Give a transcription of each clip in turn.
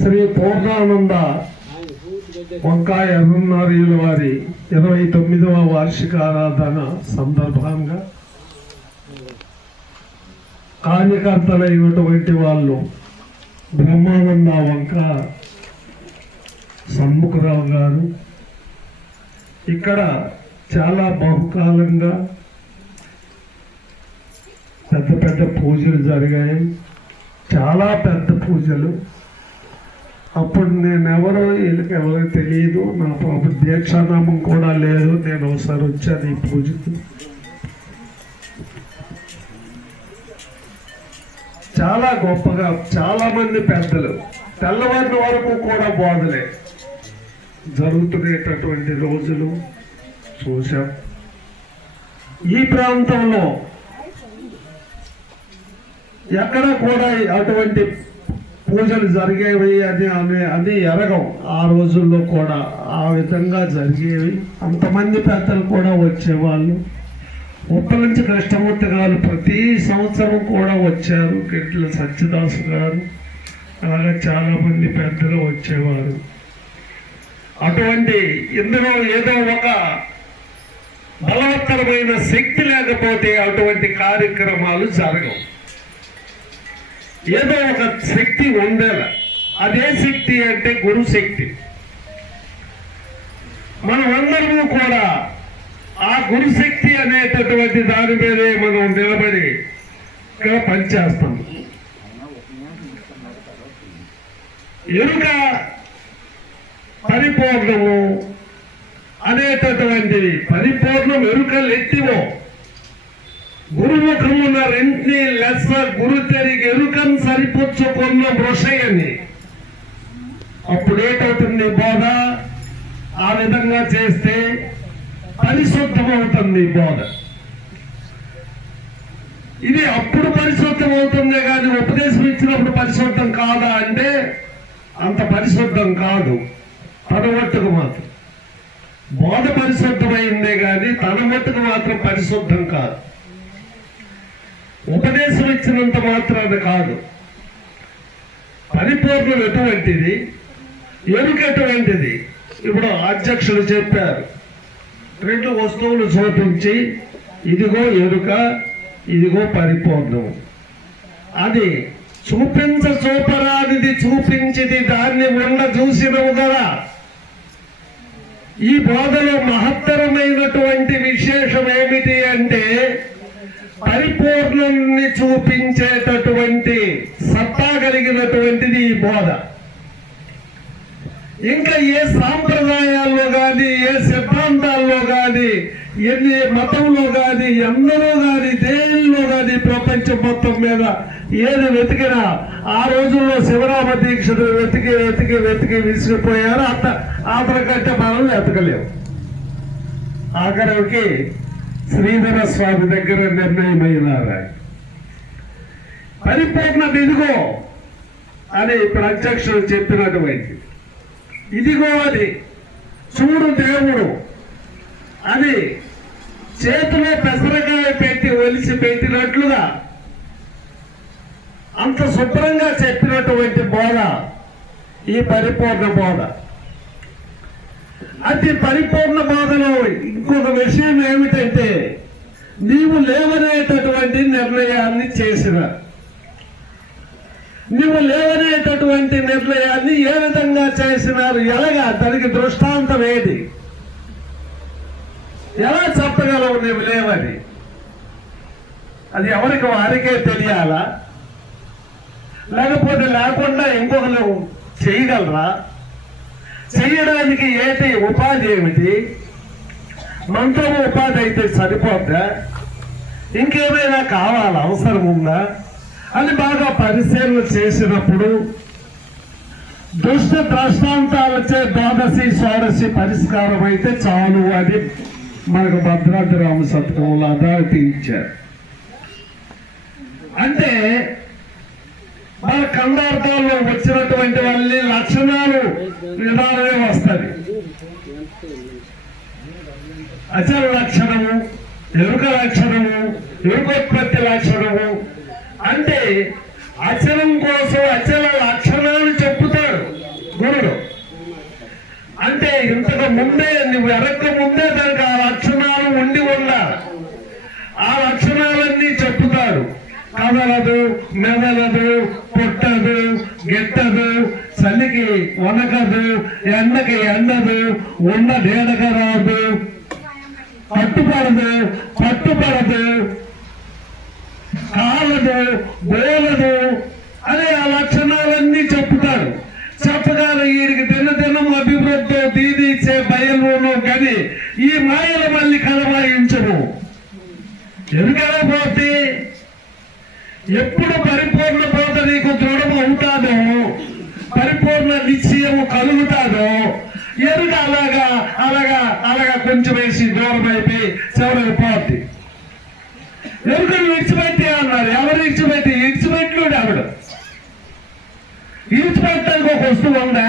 శ్రీ పూర్ణానంద వంకాయ ఎర్రన్నారీల వారి ఇరవై తొమ్మిదవ వార్షిక ఆరాధన సందర్భంగా కార్యకర్తలైనటువంటి వాళ్ళు బ్రహ్మానంద వంక సమ్ముఖరావు గారు. ఇక్కడ చాలా బహుకాలంగా పెద్ద పెద్ద పూజలు జరిగాయి. చాలా పెద్ద పూజలు. అప్పుడు నేను ఎవరో వీళ్ళకి ఎవరో తెలియదు నా అప్పుడు దీక్షానామం కూడా లేదు. నేను ఒకసారి వచ్చాను ఈ పూజకు. చాలా గొప్పగా చాలామంది పెద్దలు. తెల్లవారి వరకు కూడా బోధలే. జరుగుతున్నటువంటి రోజులు చూశాం. ఈ ప్రాంతంలో ఎక్కడ కూడా అటువంటి పూజలు జరిగేవి అని అని అని ఎరగం ఆ రోజుల్లో కూడా ఆ విధంగా జరిగేవి. అంతమంది పెద్దలు కూడా వచ్చేవాళ్ళు. ఉప్ప నుంచి కృష్ణమూర్తి గారు ప్రతి సంవత్సరం కూడా వచ్చారు. గిట్ల సత్యదాసు గారు అలాగే చాలామంది పెద్దలు వచ్చేవారు. అటువంటి ఇందులో ఏదో ఒక బలవత్తరమైన శక్తి లేకపోతే అటువంటి కార్యక్రమాలు జరగవు. ఏదో ఒక శక్తి ఉండేలా. అదే శక్తి అంటే గురు శక్తి. మనం అందరము కూడా ఆ గురు శక్తి అనేటటువంటి దాని మీదే మనం నిలబడి ఇక్కడ పనిచేస్తాం. ఎరుక పరిపూర్ణము అనేటటువంటి పరిపూర్ణం ఎరుకలు ఎత్తివో గురుముఖమున రెంట్ని లెస్స గురు తెరిగి మృషయని అప్పుడు ఏటవుతుంది బోధ? ఆ విధంగా చేస్తే పరిశుద్ధమవుతుంది బోధ. ఇది అప్పుడు పరిశుద్ధం అవుతుందే కానీ ఉపదేశం ఇచ్చినప్పుడు పరిశుద్ధం కాదా అంటే అంత పరిశుద్ధం కాదు. తన మట్టుకు మాత్రం. బోధ పరిశుద్ధమైందే కానీ తన మట్టుకు మాత్రం పరిశుద్ధం కాదు. ఉపదేశం ఇచ్చినంత మాత్రాన కాదు. పరిపూర్ణం ఎటువంటిది? ఎరుక ఎటువంటిది? ఇప్పుడు అధ్యక్షులు చెప్పారు. రెండు వస్తువులు చూపించి ఇదిగో ఎరుక ఇదిగో పరిపూర్ణం అది చూపించ చూపరానిది చూపించిది దాన్ని ఉండ చూసినవు కదా. ఈ బోధలో మహత్తరమైనటువంటి విశేషం ఏమిటి అంటే పరిపూర్ణాన్ని చూపించేటటువంటి సత్తా కలిగినటువంటిది ఈ బోధ. ఇంకా ఏ సాంప్రదాయాల్లో కానీ ఏ సిద్ధాంతాల్లో కానీ ఎన్ని మతంలో కానీ ఎందరో కానీ దేనిలో కానీ ప్రపంచం మొత్తం మీద ఏది వెతికినా ఆ రోజుల్లో శివరామ దీక్షలు వెతికి వెతికి వెతికి విసిగిపోయారు అత అతని కంటే మనం వెతకలేము. ఆఖరికి శ్రీధర స్వామి దగ్గర నిర్ణయమైనారా పరిపూర్ణం పరిపూర్ణ ఇదిగో అని ఇప్పుడు అధ్యక్షుడు చెప్పినటువంటి ఇదిగో అది చూడు దేవుడు అని చేతిలో పెసరకాయ పెట్టి ఒలిసి పెట్టినట్లుగా అంత శుభ్రంగా చెప్పినటువంటి బోధ ఈ పరిపూర్ణ బోధ. అతి పరిపూర్ణ బోధలో ఇంకొక విషయం ఏమిటంటే నీవు లేవనేటటువంటి నిర్ణయాన్ని చేసిన. నీవు లేవనేటటువంటి నిర్ణయాన్ని ఏ విధంగా చేసినారు? ఎలాగా? దానికి దృష్టాంతం ఏది? ఎలా చెప్పగలవు నీవు లేవని? అది ఎవరికి వారికే తెలియాలా? లేకపోతే లేకుండా ఇంకొకరు చేయగలరా? చేయడానికి ఏంటి ఉపాధి ఏమిటి? మంత్రం ఉపాధి అయితే సరిపోద్దా? ఇంకేమైనా కావాలా? అవసరం ఉందా? అని బాగా పరిశీలన చేసినప్పుడు దుష్ట దృష్టాంతాలచే ద్వాదశి షోడశి పరిష్కారం అయితే చాలు అని మనకు భద్రాద్రి రామ సత్కంలో అథారిటీ ఇచ్చారు. అంటే మన కందార్థాల్లో వచ్చినటువంటి వాళ్ళని లక్షణ విధానమే వస్తుంది. అచల లక్షణము ఎరుక లక్షణము ఎరుకోత్పత్తి లక్షణము అంటే అచలం కోసం అచల లక్షణాలు చెప్పుతారు గురుడు. అంటే ఇంతకు ముందే నువ్వు ఎరక్క ముందే దానికి ఆ లక్షణాలు ఉండి ఉండాలి. ఆ లక్షణాలన్నీ చెప్పుతారు. కదలదు మెదలదు పుట్టదు గెత్తదు ಚಳಿಗೆ ಒಣಗದು ಎಣ್ಣಗೆ ಎಣ್ಣದು ಉಣ್ಣ ದೇಡಗರಾದು ಕಟ್ಟುಬಾರದು ಕಟ್ಟುಬಾರದು ಕಾಲದು ಬೋಲದು ಅದೇ ಆ ಲಕ್ಷಣ చివరికి పోద్ది విడిచిపెట్టి అన్నారు? ఎవరు విడిచిపెట్టి? విడిచిపెట్టుడు ఆవిడ. విడిచిపెట్టడానికి ఒక వస్తువు ఉందా?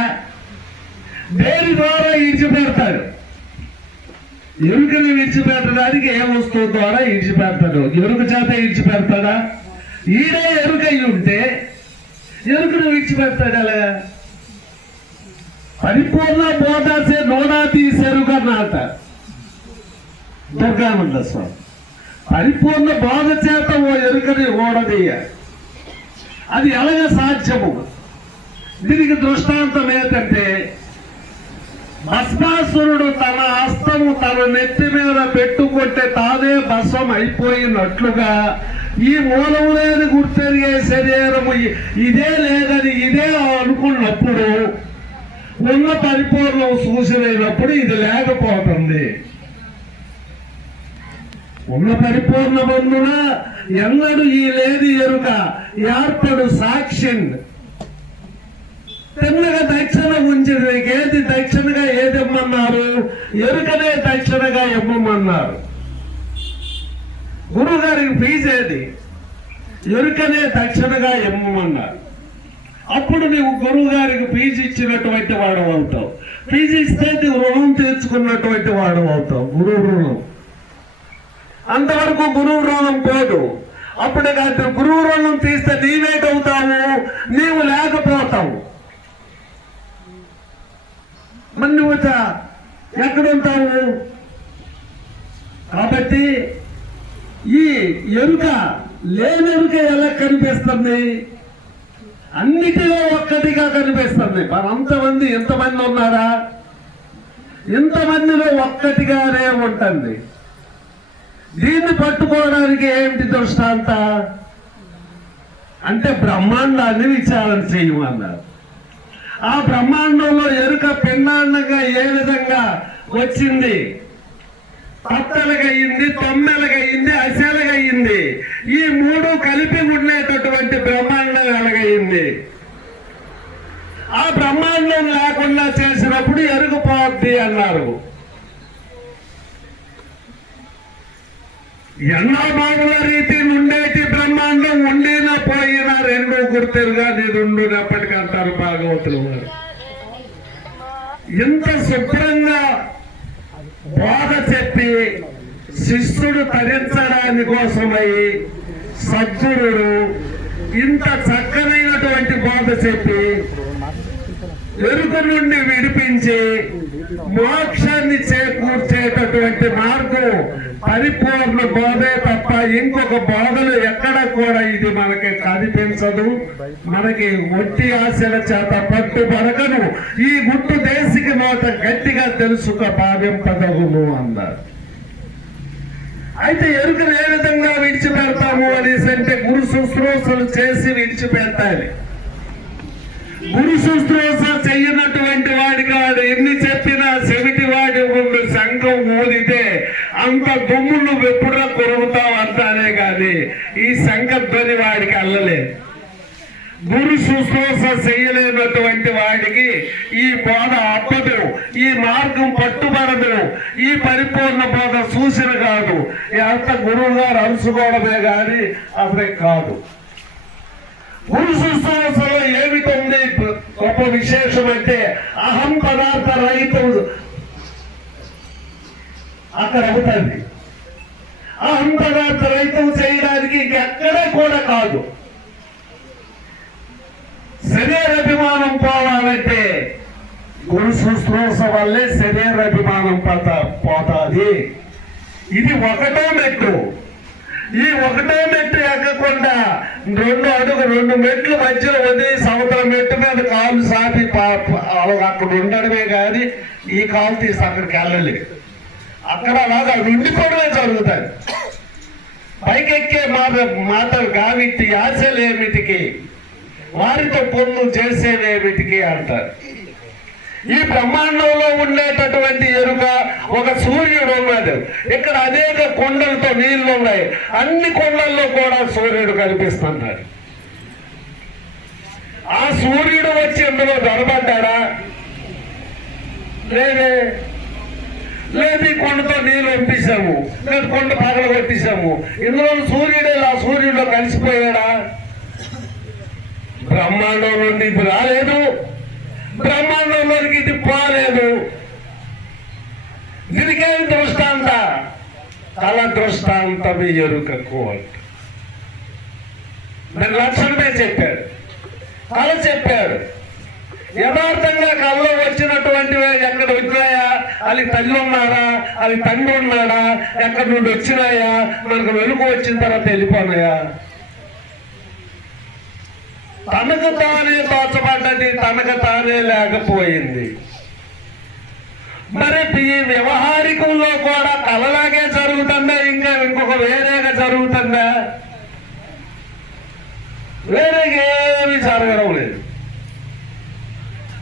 దేని ద్వారా విడిచిపెడతాడు ఎరుకని విడిచిపెట్టడానికి ఏ వస్తువు ద్వారా విడిచిపెడతాడు ఎరుక చేత విడిచిపెడతాడా ఈడే ఎరుక అయి ఉంటే ఎరుకను విడిచిపెడతాడు అలాగా పరిపూర్ణ బోధాసే నోనా తీసేరుగా దుర్గానంద స్వామి పరిపూర్ణ బాధ చేత ఓ ఎరుకని ఓడదీయ. అది ఎలాగ సాధ్యము? దీనికి దృష్టాంతం ఏంటంటే భస్మాసురుడు తన హస్తము తన నెత్తి మీద పెట్టుకుంటే తానే భస్మం అయిపోయినట్లుగా ఈ మూలము లేని గుర్తెరిగే శరీరము ఇదే లేదని ఇదే అనుకున్నప్పుడు ఉన్న పరిపూర్ణం చూసినప్పుడు ఇది లేకపోతుంది. ఉన్న పరిపూర్ణ బంధున ఎన్నడు ఈ లేది ఎరుక ఏర్పడు సాక్ష్యం. తిన్నగా దక్షిణ ఉంచింది ఏది దక్షిణగా ఏది ఇమ్మన్నారు ఎరుకనే దక్షిణగా ఇమ్మన్నారు గురువు గారికి ఫీజు ఏది? ఎరుకనే దక్షిణగా ఇమ్మన్నారు అప్పుడు నీవు గురువు గారికి ఫీజు ఇచ్చినటువంటి వాడు అవుతావు. ఫీజు ఇస్తే రుణం తీర్చుకున్నటువంటి వాడు అవుతావు. గురువు రుణం. అంతవరకు గురువు రుణం పోదు. అప్పుడు కాదు గురువు రుణం తీస్తే నీవేటవుతావు? నీవు లేకపోతావు. మరి నువ్వు ఎక్కడుంటావు? కాబట్టి ఈ ఎరుక లేనెరుక ఎలా కనిపిస్తుంది? అన్నిటిలో ఒక్కటిగా కనిపిస్తుంది. అంతమంది ఎంతమంది ఉన్నారా? ఇంతమందిలో ఒక్కటిగానే ఉంటుంది? దీన్ని పట్టుకోవడానికి ఏమిటి దృష్టాంత? అంటే బ్రహ్మాండాన్ని విచారణ చేయమన్నారు. ఆ బ్రహ్మాండంలో ఎరుక పిండాండంగా ఏ విధంగా వచ్చింది? పత్తలగయింది తొమ్మెలగయింది అసెలగయింది ఈ మూడు కలిపి ఉండేటటువంటి బ్రహ్మాండం ఎలాగయింది ఆ బ్రహ్మాండం లేకుండా చేసినప్పుడు ఎరుగుపోద్ది అన్నారు. ఎన్నో బాగున్న రీతి నుండేటి బ్రహ్మాండం ఉండినా పోయినా రెండు గుర్తులుగా నిదుండునప్పటికీ అంటారు భాగవతులు వారు. ఇంత శుభ్రంగా బోధ చెప్పి శిష్యుడు తరించడాని కోసమై సద్గురుడు ఇంత చక్కనైనటువంటి బోధ చెప్పి ఎరుక నుండి విడిపించి మోక్షాన్ని చేకూర్చేటటువంటి మార్గం పరిపూర్ణ బోధే తప్ప ఇంకొక బోధలు ఎక్కడ కూడా ఇది మనకి కనిపించదు. మనకి ఒట్టి ఆశల చేత పట్టుబడకను ఈ గుట్టు దేశికి నోట గట్టిగా తెలుసుక భావింపదగును అన్నారు అయితే ఎరుకను ఏ విధంగా విడిచిపెడతాము అనేసి అంటే గురు శుశ్రూషలు చేసి విడిచిపెట్టాలి. గురు శుశ్రూష చెయ్యనటువంటి వాడికి వాడు ఎన్ని చెప్పినా చెవిటి వాడి ముందు సంఘం ఊదితే అంత దుమ్ము నువ్వు ఎప్పుడో కొరుగుతావు అంటానే కానీ ఈ శంఖధ్వని వాడికి అల్లలేదు. గురు శుశ్రూష చేయలేనటువంటి వాడికి ఈ బోధ అప్పదు ఈ మార్గం పట్టుబడదు ఈ పరిపూర్ణ బోధ సూచన కాదు. ఎంత గురువు గారు అలుసుకోవడమే కానీ అదే కాదు. గురు శుశ్రూషలో ఉంది? గొప్ప విశేషం అంటే అహం పదార్థ రహితం అక్కడ అవుతుంది అంతగా ప్రయత్నం చేయడానికి ఇంకెక్కడ కూడా కాదు. శరీరాభిమానం పోవాలంటే గురు శుశ్రూష వల్లే శరీర అభిమానం పోత పోతాది. ఇది ఒకటో మెట్టు. ఈ ఒకటో మెట్టు ఎక్కకుండా రెండు అడుగు రెండు మెట్లు మధ్యలో వదిలి సముద్రం మెట్టు మీద కాలు సాపి పా- అక్కడ ఉండడమే కానీ ఈ కాలు తీసి అక్కడికి వెళ్ళలేదు. అక్కడ అలాగా ఉండిపోవడమే జరుగుతుంది పైకెక్కే మాట మాటలు గావిట్టి ఆశలేమిటికి వారితో పొన్ను చేసేవేమిటికి అంటారు. ఈ బ్రహ్మాండంలో ఉండేటటువంటి ఎరుక ఒక సూర్యుడు ఉన్నాడు. ఇక్కడ అనేక కొండలతో నీళ్ళు ఉన్నాయి. అన్ని కొండల్లో కూడా సూర్యుడు కనిపిస్తున్నాడు ఆ సూర్యుడు వచ్చి ఇందులో దొరబడ్డాడా? లేదే. లేదు ఈ కొండతో నీళ్ళు పంపించాము లేదు కొండ పగల కొట్టేశాము ఇందులో సూర్యుడే ఆ సూర్యుడిలో కలిసిపోయాడా? బ్రహ్మాండం నుండి ఇది రాలేదు. బ్రహ్మాండంలోనికి ఇది పోలేదు. దీనికేం దృష్టాంత. తల దృష్టాంతమే ఎరుకకు అంట దాని లక్షణమే చెప్పాడు. తల చెప్పాడు. యథార్థంగా కళ్ళలో వచ్చినటువంటి ఎక్కడ వచ్చినాయా అది తల్లి ఉన్నారా అది తండ్రి ఉన్నాడా? ఎక్కడ నుండి వచ్చినాయా? మనకు వెనుక వచ్చిన తర్వాత వెళ్ళిపోనాయా? తనకు తానే తోచబడ్డది తనకు తానే లేకపోయింది. మరి ఈ వ్యవహారికంలో కూడా కలలాగే జరుగుతుందా? ఇంకా ఇంకొక వేరేగా జరుగుతుందా? వేరేగా ఏమి జరగడం లేదు.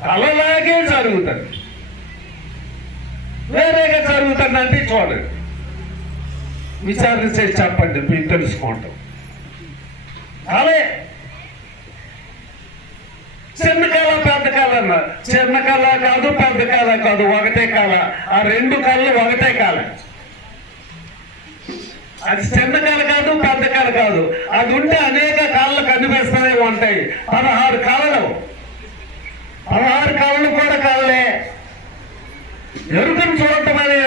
అలాగే జరుగుతుంది వేరేగా జరుగుతుందంటే చూడండి. విచారణ చేసి చెప్పండి మీరు తెలుసుకుంటాం. అలే చిన్న కళ పెద్ద కళ చిన్న కళ కాదు పెద్ద కళ కాదు ఒకటే కళ. ఆ రెండు కళ్ళు ఒకటే కళ. అది చిన్న కళ కాదు పెద్ద కళ కాదు. అది ఉంటే అనేక కళ్ళు కనిపిస్తూనే ఉంటాయి. పదహారు కళలు. పదహారు కాళ్ళు కూడా కాదులే. ఎరుకను చూడటమని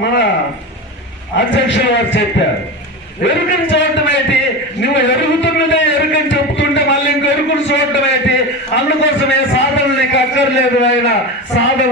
మన అధ్యక్షులు వారు చెప్పారు. ఎరుకను చూడటం ఏంటి? నువ్వు ఎరుగుతున్నదే ఎరుకని చెప్తుంటే మళ్ళీ ఇంకో ఎరుకును చూడటం ఏంటి? అందుకోసమే సాధన నీకు అక్కర్లేదు ఆయన సాధన